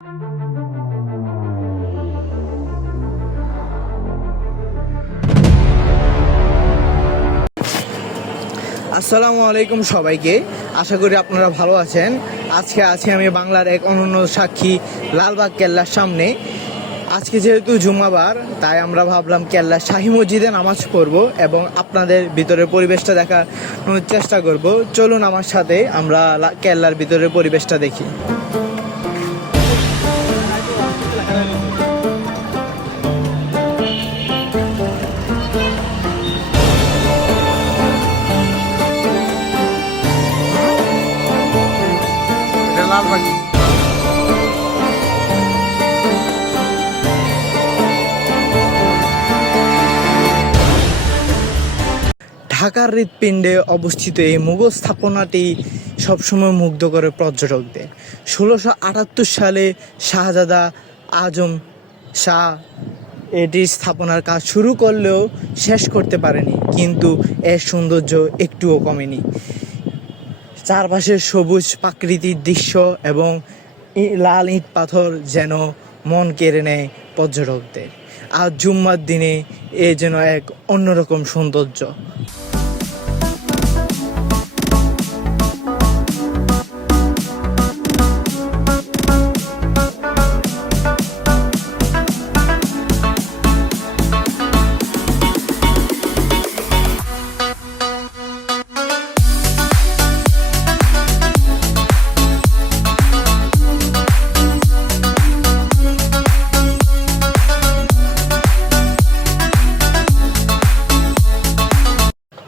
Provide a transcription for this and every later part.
আসসালামু আলাইকুম সবাইকে, আশা করি আপনারা ভালো আছেন। আজকে আছি আমি বাংলার এক অনন্য সাক্ষী লালবাগ কেল্লার সামনে। আজকে যেহেতু জুম্মাবার, তাই আমরা ভাবলাম কেল্লার শাহী মসজিদে নামাজ পড়ব এবং আপনাদের ভিতরের পরিবেশটা দেখানোর চেষ্টা করব। চলুন আমার সাথে আমরা কেল্লার ভিতরের পরিবেশটা দেখি। লালবাগ ঢাকার হৃৎপিণ্ডে অবস্থিত এই মুঘল স্থাপনাটি সবসময় মুগ্ধ করে পর্যটকদের। 1678 সালে শাহজাদা আজম শাহ এটির স্থাপনার কাজ শুরু করলেও শেষ করতে পারেনি, কিন্তু এর সৌন্দর্য একটুও কমেনি। চারপাশের সবুজ প্রাকৃতিক দৃশ্য এবং লাল ইট পাথর যেন মন কেড়ে নেয় পর্যটকদের। আর জুম্মার দিনে এ যেন এক অন্যরকম সৌন্দর্য।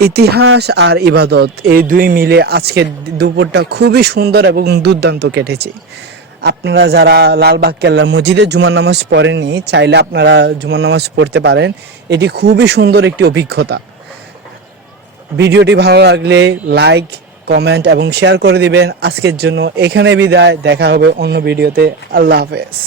ইতিহাস আর ইবাদত এই দুই মিলে আজকের দুপুরটা খুবই সুন্দর এবং দুর্দান্ত কেটেছে। আপনারা যারা লালবাগ কেল্লার মসজিদে জুমার নামাজ পড়েননি, চাইলে আপনারা জুমার নামাজ পড়তে পারেন। এটি খুবই সুন্দর একটি অভিজ্ঞতা। ভিডিওটি ভালো লাগলে লাইক, কমেন্ট এবং শেয়ার করে দিবেন। আজকের জন্য এখানে বিদায়, দেখা হবে অন্য ভিডিওতে। আল্লাহ হাফেজ।